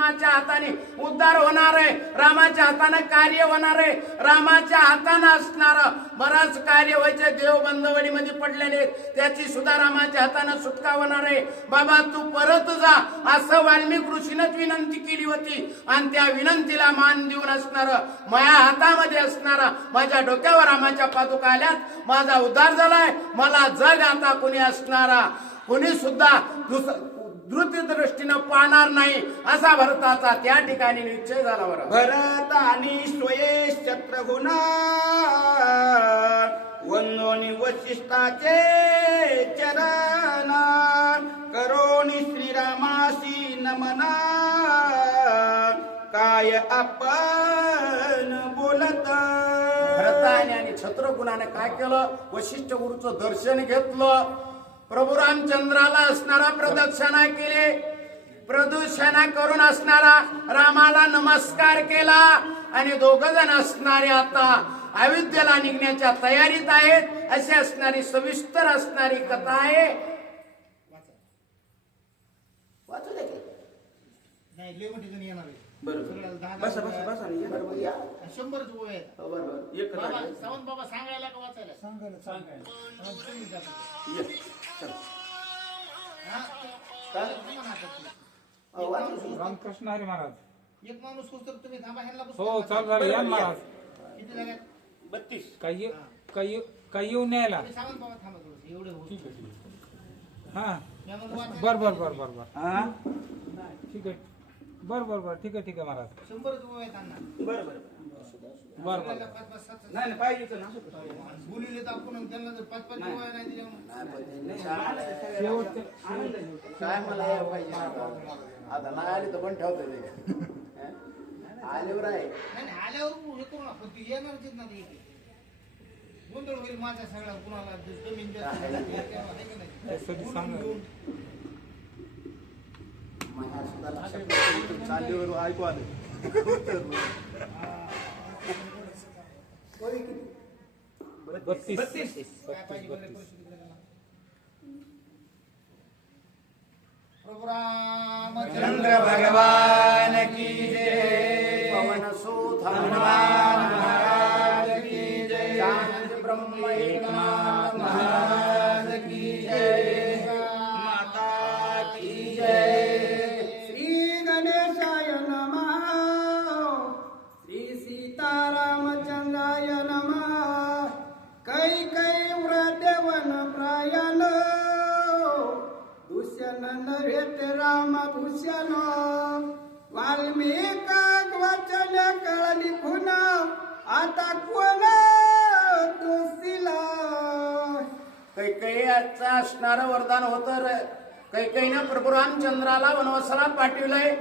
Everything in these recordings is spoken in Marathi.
रामाच्या हाताने उद्धार होणार आहे. रामाच्या हाताने कार्य होणार आहे. रामाच्या हाताने असणार. बराच कार्य व्हायचे देव बंदवडीमध्ये पडलेले आहेत. त्याची सुद्धा रामाच्या हाताने सुटका होणार आहे. बाबा तू परत जा. असं वाल्मिक ऋषीनच विनंती केली होती. आणि त्या विनंतीला मान देऊन असणार. माझ्या हातामध्ये असणारा. माझ्या डोक्यावर रामाच्या पादुका आल्यात. माझा उद्धार झालाय. मला जग आता कोणी असणारा. कोणी सुद्धा द्रुत दृष्टीनं पाहणार नाही असा भरताचा त्या ठिकाणी निश्चय झाला बरं. भरत आणि स्वयेश शत्रुघ्ना वंदोनी वशिष्ठाचे चरण करोनी श्रीरामासी नमना काय आपण बोलत? भरताने आणि छत्रगुणाने काय केलं? वशिष्ठ गुरुचं दर्शन घेतलं. प्रभू रामचंद्राला असणारा प्रदक्षिणा केले. प्रदूषणा करून असणारा रामाला नमस्कार केला. आणि दोघ जण असणारे आता अयोध्येला निघण्याच्या तयारीत आहेत. अशी असणारी सविस्तर असणारी कथा आहे. वाचू दे बरोबर बसा बसा दहा- बसा आणि या. बरोबर या. आणि शंभरच गोळे आहेत हो, बरोबर एक बाबा राहिलं. सावंत बाबा सांगायला का वाचायला सांगायला सांगायला तुम्ही जाता. ये. चल. हा? काय? तुम्ही हातात घ्या. अहो. रामकृष्ण हरी महाराज एक माणूस खुश तर तुम्ही थांबा ह्यांना बसू हो नका. चालू झालं या ना महाराज किती झाले बत्तीस काही ये- काही ये- काही येऊन न्यायला तुम्ही सावंत बाबा थांबा थोडस एवढे होऊ हा मी वाचायला- बर बर बर बर बर हा ठीक आहे बर बर बर. ठीक आहे ठीक आहे महाराज. शंभरच गोळे आहेत अण्णा बरं बरं. बर सगळ्याला बर. पाच पाच सात सात. नाही नाही पाहिजे तर असं कसं. बोलिले तर आपण त्यांना जर पाच पाच नाही. मग. शेवटचं काय मला पाहिजे आता आता नाही आले तर पण ठेवतो ते हं? आल्यावर आहे. नाही नाही, आल्यावर हे करू ना पण ती येणारच ना ती. गोंधळ होईल माझ्या सगळ्या कुणाला जमीन जास्त आहे का? सगळी. बोलून- नाही. चालीवर ऐकू आलं बत्तीस बत्तीस. काय पाहिजे वगैरे परिस्थिती बघा ना. प्रभू रामचंद्र चंद्र भगवान की जय पवन सुत हनुमान त्याचं असणारं वरदान होतं. कैकईनं कैकेयीनं प्रभू रामचंद्राला वनवासाला पाठविलंय.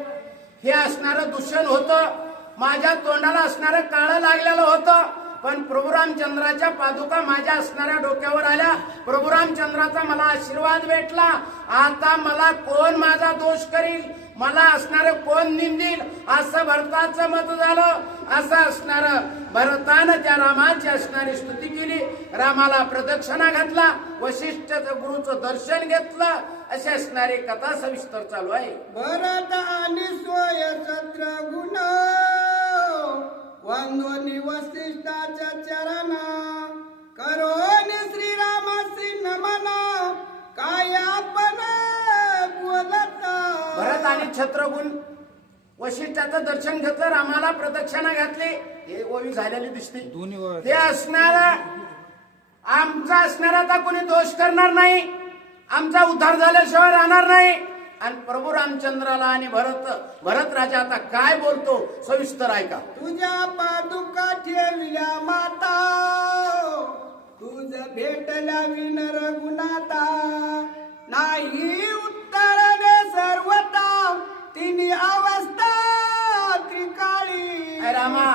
हे असणारं दूषण होतं. माझ्या तोंडाला असणारं काळं लागलेलं होतं. पण प्रभू रामचंद्राच्या पादुका माझ्या असणाऱ्या डोक्यावर आल्या. प्रभू रामचंद्राचा मला आशीर्वाद भेटला. आता मला कोण माझा दोष करील? मला असणारं कोण निंदील? असं भरताचं मत झालं. असं असणारं भरतानं त्या रामाची असणारी स्तुती केली. रामाला प्रदक्षिणा घातला. वशिष्ठ गुरुचं दर्शन घेतलं. अशी असणारी कथा सविस्तर चालू आहे. भरत आणि सोय गुण वंदोनी वसिष्ठाच्या चरण करोनी श्रीरामासी नमन काय आपण बोलता? भरत आणि छत्रगुण वशिष्ठाचं दर्शन घेतलं रामाला प्रदक्षिणा घातली. हे ओवी झालेली दिसते दोन्ही वर ते असणार आमचा असणार कोणी दोष करणार नाही. आमचा उद्धार झाल्याशिवाय राहणार नाही. आणि प्रभू रामचंद्राला आणि भरत भरत राजा आता काय बोलतो? सविस्तर ऐका. तुझ्या पादुका ठेविल्या माता तुझ भेटल्या विनर गुणाता नाही उत्तर दे सर्वता तिन्ही अवस्था त्रिकाळी. रामा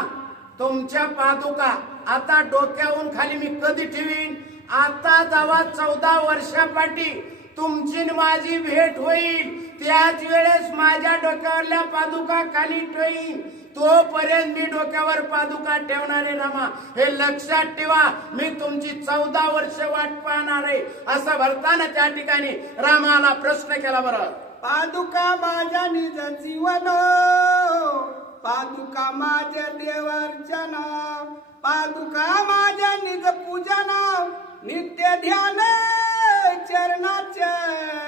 तुमच्या पादुका आता डोक्याहून खाली मी कधी ठेवीन? आता जेव्हा चौदा वर्षापाठी तुमची न माझी भेट होईल. त्याच वेळेस माझ्या डोक्यावरल्या पादुका खाली ठेवीन. तोपर्यंत मी डोक्यावर पादुका ठेवणारे रामा. हे लक्षात ठेवा मी तुमची चौदा वर्ष वाट पाहणार आहे. असं भरताना त्या ठिकाणी रामाला प्रश्न केला बरं. पादुका माझ्या निज जीवन पादुका माझ्या देवार्चन पादुका माझ्या निज पूजन नित्य ध्यान. चरणाच्या.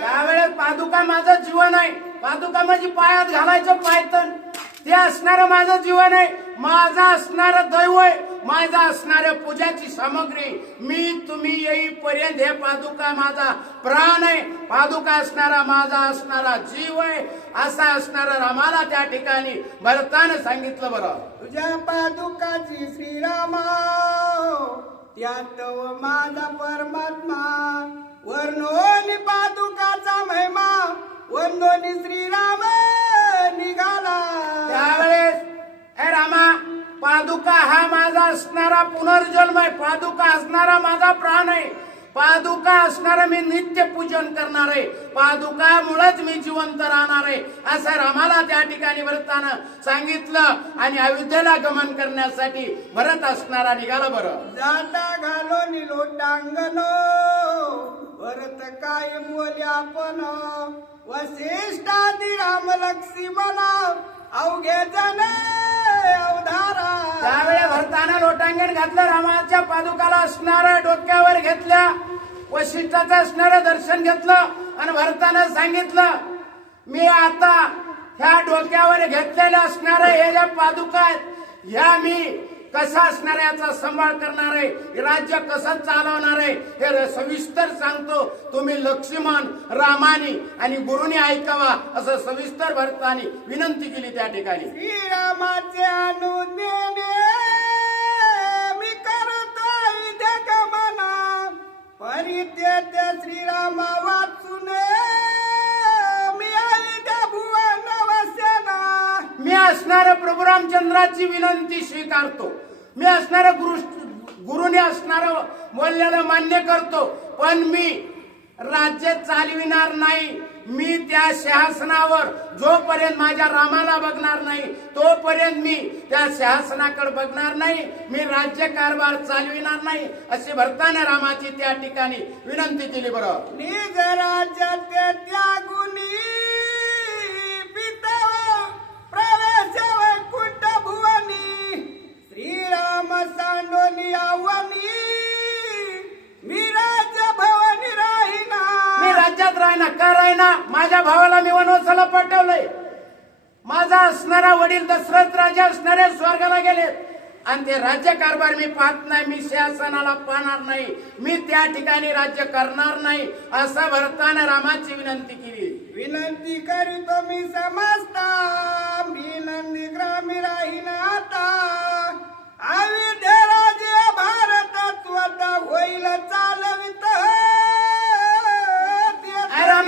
त्यावेळेस पादुका माझं जीवन आहे. पादुका माझी पायात घालायचं पायतन ते असणारं माझं जीवन आहे. माझं असणारं दैव आहे. माझा असणाऱ्या पूजाची सामग्री. मी तुम्ही येईपर्यंत हे पादुका माझा प्राण आहे. पादुका असणारा माझा असणारा जीव आहे. असा असणारा रामाला त्या ठिकाणी भरतानं सांगितलं बरं. तुझ्या पादुकाची श्रीरामा. त्यात माझा परमात्मा वर्णोनी पादुकाचा महिमा वर्णोनी श्रीराम निघाला. त्यावेळेस हे रामा पादुका हा माझा असणारा पुनर्जन्म आहे. पादुका असणारा माझा प्राण आहे. पादुका असणार मी नित्य पूजन करणार. आहे पादुकामुळेच मी जिवंत राहणार. आहे असं रामाला त्या ठिकाणी व्रतानं सांगितलं आणि अयोध्येला गमन करण्यासाठी भरत असणारा निघाला बरं. जाता घालो लोटांगण भरत काय बोले आपण? वसिष्ठादी राम मला अवघे जण भरताना घातलं रामाच्या पादुकाला असणारं डोक्यावर घेतल्या वशिष्ठाचं असणारं दर्शन घेतलं आणि भरतानं सांगितलं मी आता ह्या डोक्यावर घेतलेल्या असणाऱ्या हे ज्या पादुका आहेत ह्या मी कसा असणार याचा सांभाळ करणार आहे राज्य कसं चालवणार आहे हे सविस्तर सांगतो. तुम्ही लक्ष्मण रामानी आणि गुरुनी ऐकावा असं सविस्तर भरतानी विनंती केली त्या ठिकाणी. श्रीरामाचे अनुदेने परित्यज श्रीरामा वाचून मी अविद्या मी असणाऱ्या प्रभू रामचंद्राची विनंती स्वीकारतो. मी असणाऱ्या गुरु गुरुने असणारं बोलल्याला मान्य करतो. पण मी राज्य चालविणार नाही. मी त्या शासनावर जोपर्यंत माझ्या रामाला बघणार नाही तोपर्यंत मी त्या शासनाकडे बघणार नाही मी राज्य कारभार चालविणार नाही अशी भरताना रामाची त्या ठिकाणी विनंती केली बरं. निज राज्याचे त्यागुनी प्रवेश वैकुंठ भुवनी. श्रीराम सांडोनी आवनी राज्यात राहिना का राहिना माझ्या भावाला मी वनवासाला पाठवलंय. माझा असणारा वडील दशरथ राजा असणारे स्वर्गाला गेले आणि ते राज्य कारभार मी पाहत नाही मी शासनाला पाहणार नाही. मी त्या ठिकाणी राज्य करणार नाही असं भरताना रामाची विनंती केली. विनंती करीतो मी समजता विनंती ग्रामी राहीन आता. अविद्य राजे भारत स्वतः होईल चालविता.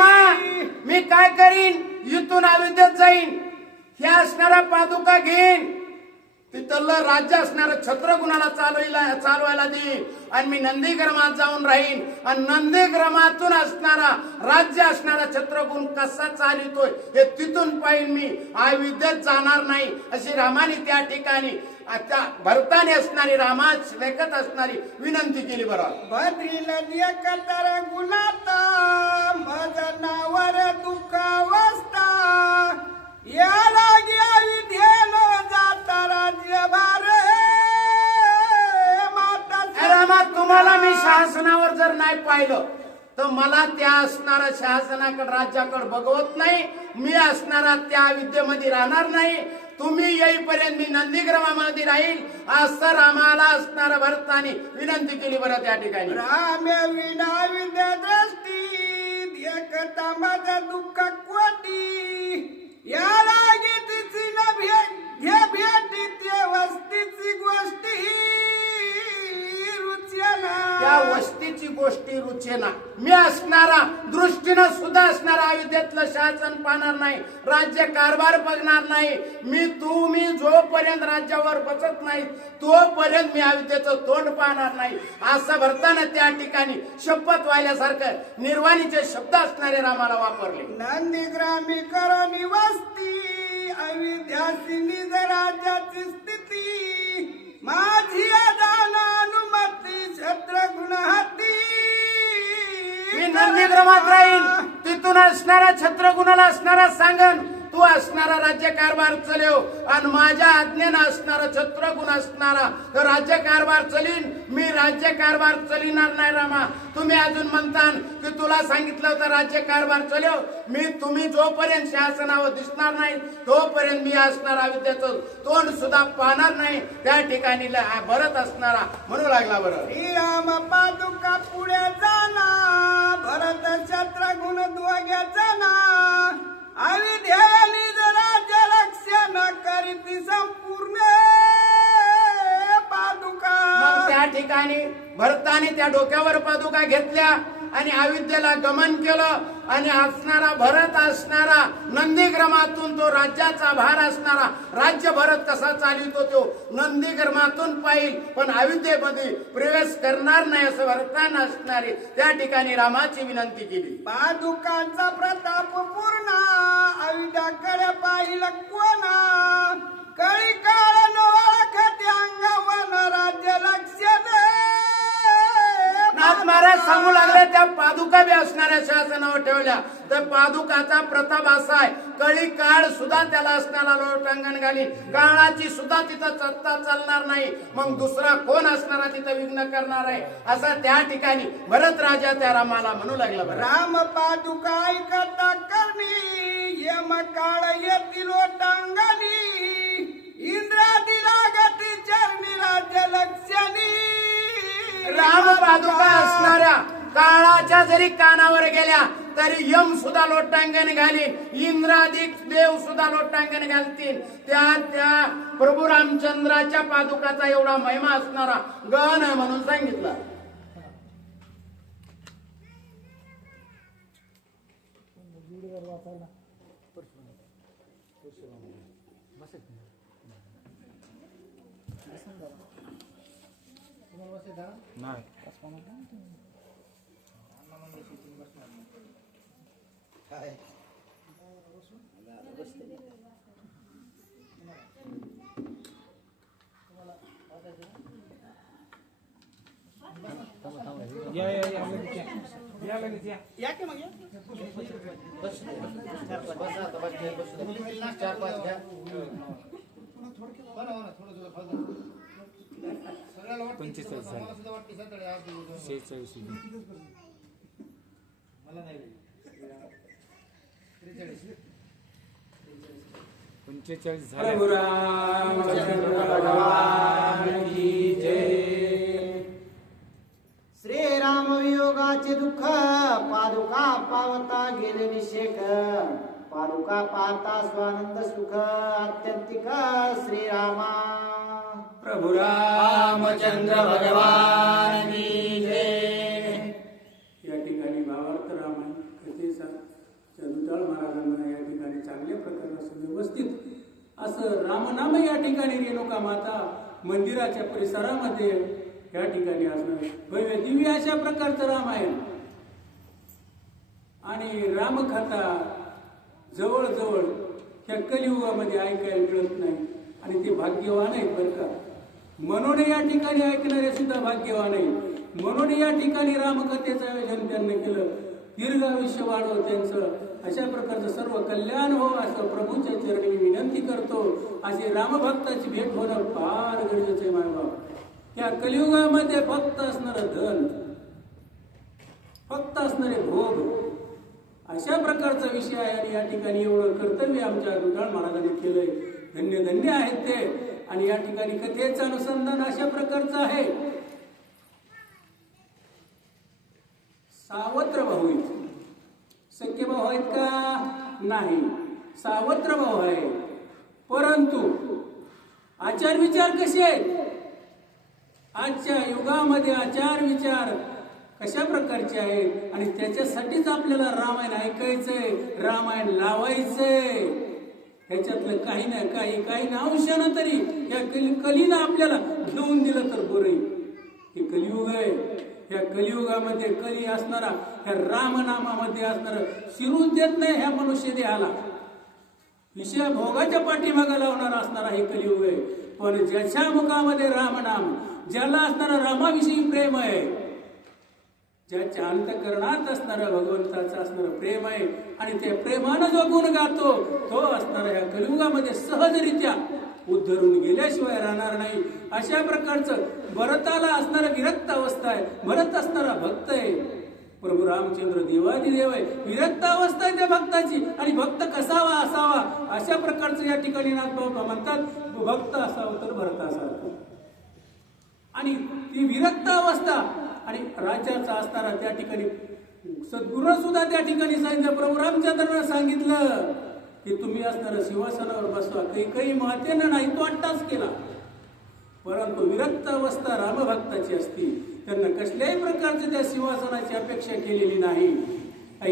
अरे मी काय करीन? इथून अयोध्येत जाईन. हे असणारा पादुका घेईन. तिथलं राज्य असणारं छत्र कुणाला चालवायला चालवायला देईन. आणि मी नंदीग्रामात जाऊन राहीन. आणि नंदीग्रामातून असणारा राज्य असणारा छत्रगुण कसा चालितोय हे तिथून पाहिन मी. अयोध्येत जाणार नाही अशी रामाने त्या ठिकाणी आता भरताने असणारी रामाच लेखत असणारी विनंती केली बरं. भद्री नदी कतर गुणाता मज नावर दुःख अवस्था या लागी अविधेन जाता राज्य भार रामा तुम्हाला मी शासनावर जर नाही पाहिलं तर मला त्या असणाऱ्या शासनाकडे राज्याकडे बघवत नाही. मी असणारा त्या विद्येमध्ये राहणार नाही. तुम्ही येईपर्यंत मी नंदीग्रामामध्ये राहील. असं रामाला असणार भरतानी विनंती केली बरं त्या ठिकाणी. राम्य विना विद्या दृष्टी एकता माझा दुःख कोटी. या रागी तिची न भेट घे भेटी ते वस्तीची गोष्टी त्या वस्तीची गोष्टी रुचेना. मी असणारा दृष्टीनं सुद्धा असणारा अयोध्येतलं शासन पाहणार नाही राज्य कारभार बघणार नाही. मी तू मी जोपर्यंत राज्यावर बसत नाही तोपर्यंत मी अयोध्येचं तोंड पाहणार नाही. असं भरताना त्या ठिकाणी शपथ व्हायल्यासारखं निर्वाणीचे शब्द असणारे रामाला वापरले. नंदी ग्रामी करोनी वस्ती अविद्यासी निज राज्याची स्थिती. माझी मी राहील. तिथून असणारा छत्रगुणाला असणारा सांगन तू असणारा राज्यकारभार चलेव. आणि माझ्या आज्ञेनं असणारा छत्रगुण असणारा तर राज्यकारभार चलीन. मी राज्यकारभार चलिणार नाही रामा. तुम्ही अजून म्हणता की तुला सांगितलं होतं राज्यकारभार चलेव. मी तुम्ही जोपर्यंत शासनावर दिसणार नाही तोपर्यंत मी असणारा विद्याचं तोंड सुद्धा पाहणार नाही. त्या ठिकाणी भरत असणारा. म्हणू लागला बरं. पुढे जाणार. ठिकाणी भरताने त्या डोक्यावर पादुका घेतल्या आणि अयोध्येला गमन केलं आणि असणारा भरत असणारा नंदीग्रमातून तो राज्याचा भार असणारा राज्य भरत कसा चालितो तो नंदीग्रमातून पाहिल. पण अयोध्येमध्ये प्रवेश करणार नाही असं भरतान असणारे त्या ठिकाणी रामाची विनंती केली. पादुकांचा प्रताप पूर्ण अविद्याकडे पाहिलं कोणा? कळी काळ ओळखते राज्य लक्ष नाथ महाराज सांगू लागले त्या पादुका बी असणाऱ्या शासनावर ठेवल्या. तर पादुकाचा प्रताप असा आहे कळी काळ सुद्धा त्याला असणारा लोटांगण घाली. काळाची सुद्धा तिथं सत्ता चालणार नाही. मग दुसरा कोण असणारा तिथं विघ्न करणार आहे? असा त्या ठिकाणी भरत राजा त्या रामाला म्हणू लागला राम पादुका ऐकता करणी यम काळ येतील लोटांगणी इंद्रादी लागती चरणी राज्य लक्षणी राम पादुका असणाऱ्या काळाच्या जरी कानावर गेल्या तरी यम सुद्धा लोटांगण घाले इंद्रादिक देव सुद्धा लोटांगण घालतील. त्या त्या प्रभू रामचंद्राच्या पादुकाचा एवढा महिमा असणारा गण आहे म्हणून सांगितलं. नाही या या या लगेच या. या लगेच या या की मग या. हो ना, बरं बरं थोडं थोडं खाऊ द्या. सगळ्याला वाटतं की पंचेचाळीस झाले. शेहेचाळीस मला नाही त्रेचाळीस. पंचेचाळीस झाले. श्रीराम वियोगाचे दुःख पादुका पावता गेले निषेक पादुका पाहता स्वानंद सुख आत्यंतिक श्रीरामा. प्रभु रामचंद्र भगवान या ठिकाणी भावार्थ रामायण कथेचा चंदुताळ महाराजांना या ठिकाणी चांगल्या प्रकारे असं व्यवस्थित असं रामनाम या ठिकाणी रेणुका माता मंदिराच्या परिसरामध्ये या ठिकाणी असणार भव्य दिव्य अशा प्रकारचं रामायण. आणि रामकथा जवळजवळ ह्या कलियुगामध्ये ऐकायला मिळत नाही. आणि ते भाग्यवान आहेत बरं का. म्हणून या ठिकाणी ऐकणारे सुद्धा भाग्यवान आहे म्हणून या ठिकाणी रामकथेचं आयोजन त्यांनी केलं. दीर्घ आयुष्य वाढव त्यांचं. अशा प्रकारचं सर्व कल्याण हो असं प्रभूच्या चरणी मी विनंती करतो. असे रामभक्ताची भेट होणं फार गरजेचं आहे मायबाप या कलियुगामध्ये फक्त असणारं धन फक्त असणारे भोग अशा प्रकारचा विषय आहे आणि या ठिकाणी एवढं कर्तव्य आमच्या दुधाळ महाराजांनी केलंय. धन्य धन्य आहेत ते. आणि या ठिकाणी कथेचं अनुसंधान अशा प्रकारचं आहे. सावत्र भाऊ आहेत. सख्य भाऊ आहेत का? नाही. सावत्र भाऊ आहे. परंतु आचार विचार कसे आहेत? आजच्या युगामध्ये आचार विचार कशा प्रकारचे आहेत? आणि त्याच्यासाठीच आपल्याला रामायण ऐकायचंय रामायण लावायचंय. ह्याच्यातलं काही ना काही काही ना अंशानं तरी या कली कलीनं आपल्याला घेऊन दिलं तर बरं आहे. हे कलियुग आहे. ह्या कलियुगामध्ये कली असणारा ह्या रामनामामध्ये असणारा शिरूच देत नाही ह्या मनुष्य देहाला. विषय भोगाच्या पाठीमागा लावणारा असणारा हे कलियुग आहे. पण ज्याच्या मुखामध्ये रामनाम ज्याला असणारा रामाविषयी प्रेम आहे ज्याच्या अंतकरणात असणारा भगवंताचं असणारं प्रेम आहे आणि ते प्रेमानं जो गुण गातो तो असणारा या कलियुगामध्ये सहजरित्या उद्धरून गेल्याशिवाय राहणार नाही. अशा प्रकारचं भरताला असणारा विरक्त अवस्था आहे. भरत असणारा भक्त आहे. प्रभू रामचंद्र देवादिदेव आहे. विरक्त अवस्था आहे त्या भक्ताची. आणि भक्त कसावा असावा अशा प्रकारचं या ठिकाणी नाथबाबा म्हणतात भक्त असावं तर भरत असावं आणि ती विरक्त अवस्था. आणि राज्याचा असणारा त्या ठिकाणी सद्गुरू सुद्धा त्या ठिकाणी सांगितलं प्रभू रामचंद्रानं सांगितलं की तुम्ही असणारा सिंहासनावर बसवा. काही काही मातेनं नाही तो अट्टाच केला. परंतु विरक्त अवस्था रामभक्ताची असती. त्यांना कसल्याही प्रकारची त्या सिंहासनाची अपेक्षा केलेली नाही.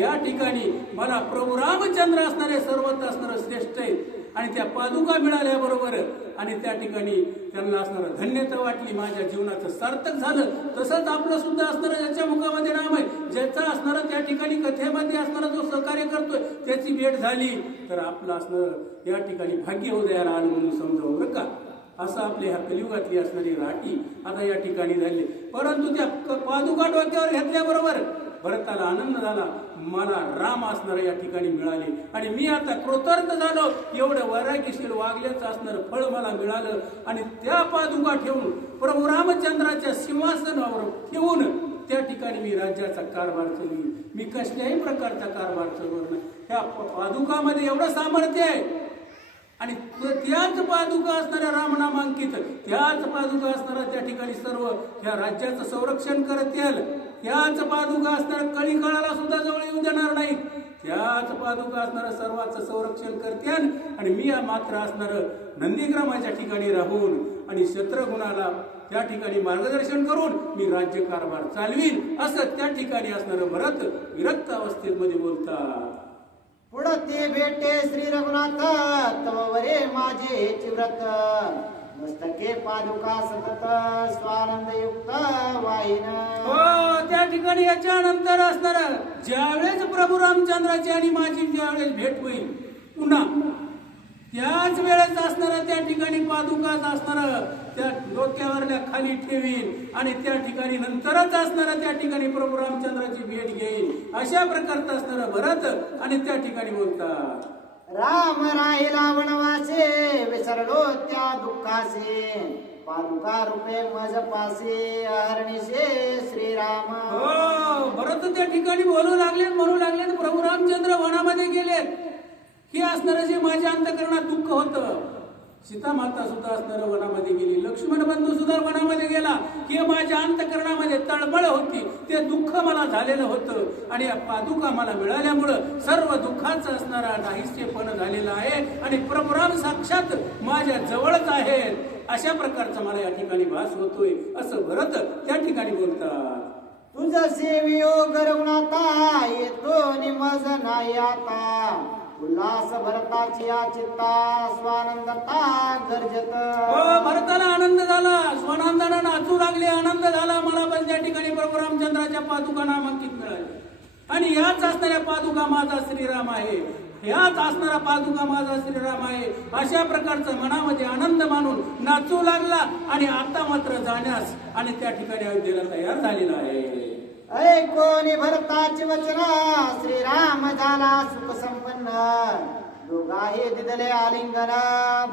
या ठिकाणी मला प्रभू रामचंद्र असणारे सर्वत्र असणारं श्रेष्ठ आहे. आणि त्या पादुका मिळाल्याबरोबर आणि त्या ठिकाणी त्यांना असणारं धन्यता वाटली. माझ्या जीवनाचं सार्थक झालं. तसंच आपलं सुद्धा असणारं ज्याच्या मुखामध्ये नाम आहे ज्याचा असणारं त्या ठिकाणी कथेमध्ये असणारा जो सहकार्य करतोय त्याची भेट झाली. तर आपलं असणारं या ठिकाणी भाग्य उदयाला आलं म्हणून समजावं बरं का? असं आपल्या ह्या कलियुगातली असणारी राठी आता या ठिकाणी झाली. परंतु त्या क- पादुका डोक्यावर घेतल्याबरोबर भरताला आनंद झाला. मला राम असणार या ठिकाणी मिळाले. आणि मी आता कृतार्थ झालो. एवढं वैराग्यशील वागल्याचं असणारं फळ मला मिळालं. आणि त्या पादुका ठेवून प्रभू रामचंद्राच्या सिंहासनावर ठेवून त्या ठिकाणी मी राज्याचा कारभार चालवी मी कसल्याही प्रकारचा कारभार चालवणार नाही. ह्या पादुकामध्ये एवढं सामर्थ्य आहे. आणि त्याच पादुका असणाऱ्या रामनामांकित त्याच पादुका असणारा त्या ठिकाणी सर्व ह्या राज्याचं संरक्षण करतील त्याच पादुका असणाऱ्या कळी काळाला त्याच पादुका असणारं सर्वांचं संरक्षण करत्यान आणि मी या मात्र असणार नंदीग्रामाच्या ठिकाणी राहून आणि शत्रगुणाला त्या ठिकाणी मार्गदर्शन करून मी राज्य कारभार चालवीन असं त्या ठिकाणी असणारं भरत विरक्त अवस्थेमध्ये बोलतात. पुढं ते भेटे श्री रघुनाथ तव वरे माझे व्रत मस्तके पादुका सतत स्वानंद युक्त वाहिन. हो त्या ठिकाणी याच्या नंतर असणार ज्यावेळेस प्रभू रामचंद्राची आणि माझी ज्यावेळेस भेट होईल पुन्हा. त्याच वेळेस असणार त्या ठिकाणी पादुकाच असणार त्या डोक्यावरल्या खाली ठेवीन आणि त्या ठिकाणी नंतरच असणार त्या ठिकाणी प्रभू रामचंद्राची भेट घेईल अशा प्रकारचं असणार भरत आणि त्या ठिकाणी बोलतात. राम राहिला वनवासे विसरलो त्या दुःखासे. पादुका रूपे मज पासे अहर्निशे श्रीराम. हो भरत त्या ठिकाणी बोलू लागले म्हणू लागले प्रभू रामचंद्र वनामध्ये गेले. हे असणार जे माझ्या अंतकरणात दुःख होतं सीता माता सुद्धा असणारं वनामध्ये गेली. लक्ष्मण बंधू सुद्धा वनामध्ये गेला. हे माझ्या अंतकरणामध्ये तळमळ होती. ते दुःख मला झालेलं होतं. आणि पादुका मला मिळाल्यामुळं सर्व दुःखाचं असणारा नाहीसेपण झालेलं आहे. आणि प्रभुराम साक्षात माझ्या जवळच आहेत. अशा प्रकारचा मला या ठिकाणी भास होतोय. असं भरत त्या ठिकाणी बोलतात. तुझा सेवियो गरवणाता येतो निमज नाही आता. उल्हास भरताची या चित्ता स्वानंदता गरजत. हो भरताला आनंद झाला. स्वनांदानं नाचू लागले आनंद झाला. मला पण त्या ठिकाणी प्रभू रामचंद्राच्या पादुका नामांकित मिळाले. आणि याच असणाऱ्या पादुका माझा श्रीराम आहे. याच असणारा पादुका माझा श्रीराम आहे. अशा प्रकारचं मनामध्ये आनंद मानून नाचू लागला आणि आता मात्र जाण्यास आणि त्या ठिकाणी अयोध्येला तयार झालेला आहे. ऐकोनी भरताची वचना? श्रीराम झाला सुख संपन्न दोघाही दिदले आलिंगन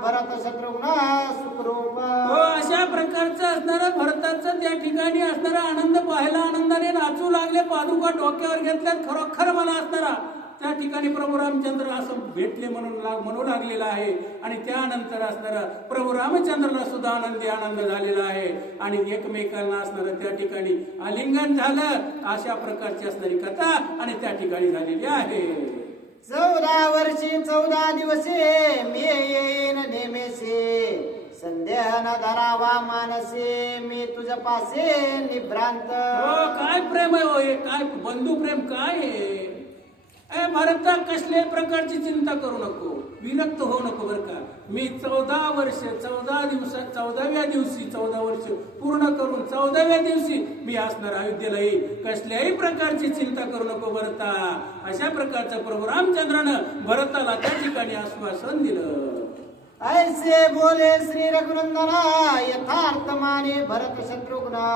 भरत शत्रुघ्न सुखरूप. हो, अशा प्रकारचं असणारं भरताचं त्या ठिकाणी असणारा आनंद पाहायला आनंदाने नाचू लागले पादुका डोक्यावर घेतल्यात खरोखर मला असणारा त्या ठिकाणी प्रभू रामचंद्र असं भेटले म्हणून लाग- म्हणू लागलेला आहे. आणि त्यानंतर असणारा प्रभू रामचंद्राला सुद्धा आनंदी आनंद झालेला आहे. आणि एकमेकांना असणारं त्या ठिकाणी आलिंगन झालं. अशा प्रकारची असणारी कथा आणि त्या ठिकाणी झालेली आहे. चौदा वर्षी चौदा दिवसे मी येईन नेमेसे. संदेह न धरावा मानसे. मी तुझ पासे निभ्रांत. हो काय प्रेम आहे हो? काय बंधू प्रेम काय आहे? भारता कसल्याही प्रकारची चिंता करू नको. विरक्त होऊ नको बरं का. मी चौदा वर्ष चौदा दिवसात चौदाव्या दिवशी चौदा वर्ष पूर्ण करून चौदाव्या दिवशी मी असणार अयोध्येला येईल कसल्याही प्रकारची चिंता करू नको भरता अशा प्रकारचा प्रभू रामचंद्रानं भरताला त्या ठिकाणी आश्वासन दिलं. ऐसे बोले श्री रघुनंदना यथार्थ माने भरत शत्रुघ्ना.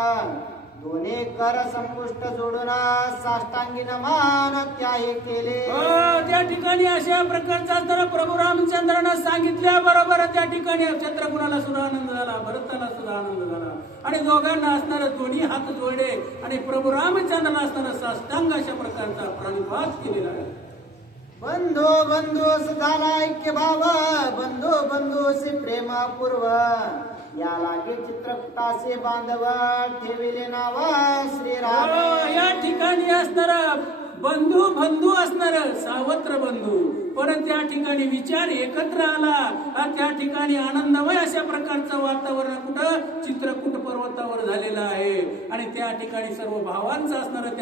दोन्ही कर संपुष्ट जोडून साष्टांगी नमान त्याही केले. अ, त्या ठिकाणी अशा प्रकारचा असताना प्रभू रामचंद्रानं सांगितल्याबरोबर त्या ठिकाणी चंद्रकुणाला सुद्धा आनंद झाला भरताला सुद्धा आनंद झाला. आणि दोघांना असणारे दोन्ही हात जोडले आणि प्रभू रामचंद्राला असणारा साष्टांग अशा प्रकारचा प्राणिपात केलेला आहे. बंधू बंधूस झाला ऐक्य भाव बंधू बंधूसी प्रेम पूर्व या लागे चित्रपटाचे बांधव ठेविले नाव श्रीराम. हो, या ठिकाणी असणार बंधू बंधू असणार सावत्र बंधू. परत त्या ठिकाणी विचार एकत्र आला त्या ठिकाणी आनंदमय अशा प्रकारचं वातावरण कुठं? चित्रकूट पर्वतावर झालेलं आहे. आणि त्या ठिकाणी सर्व भावांचं असणार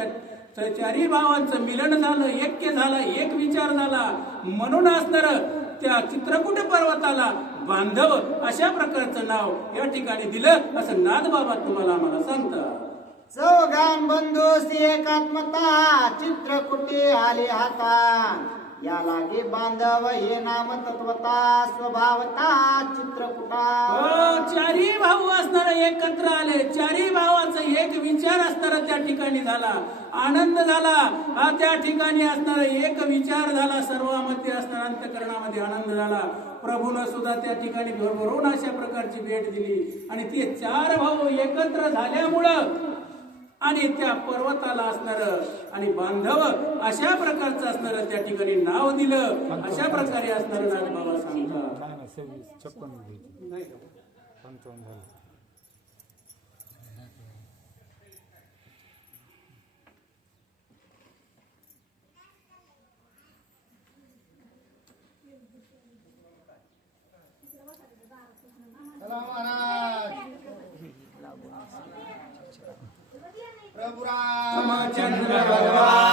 त्या चारी भावांचं मिलन झालं ऐक्य झालं एक विचार झाला. म्हणून असणार त्या चित्रकूट पर्वताला बांधव अशा प्रकारचं नाव या ठिकाणी दिलं असं नादबाबा तुम्हाला आम्हाला सांगतात. चौघान बंधूसी एकात्मता चित्रकुटी आली हाता या लागे बांधव हे नाम तत्वता स्वभावता चित्रकुटा. हो, चारही भाऊ असणार एकत्र आले. चारही भावाचा एक विचार असणार त्या ठिकाणी झाला. आनंद झाला. हा त्या ठिकाणी असणार एक विचार झाला. सर्वामध्ये असणार अंतकरणामध्ये आनंद झाला. प्रभूनं सुद्धा त्या ठिकाणी भरभरून अशा प्रकारची भेट दिली. आणि ते चार भाऊ एकत्र झाल्यामुळं आणि त्या पर्वताला असणार आणि बांधव अशा प्रकारचं असणार त्या ठिकाणी नाव दिलं. अशा प्रकारे असणार नागबाबा सांगतात नाही नाही सव्वीस छप्पन घ्यायची पंचावन्न झालं चला महाराज प्रभू राम रामचंद्र भगवान।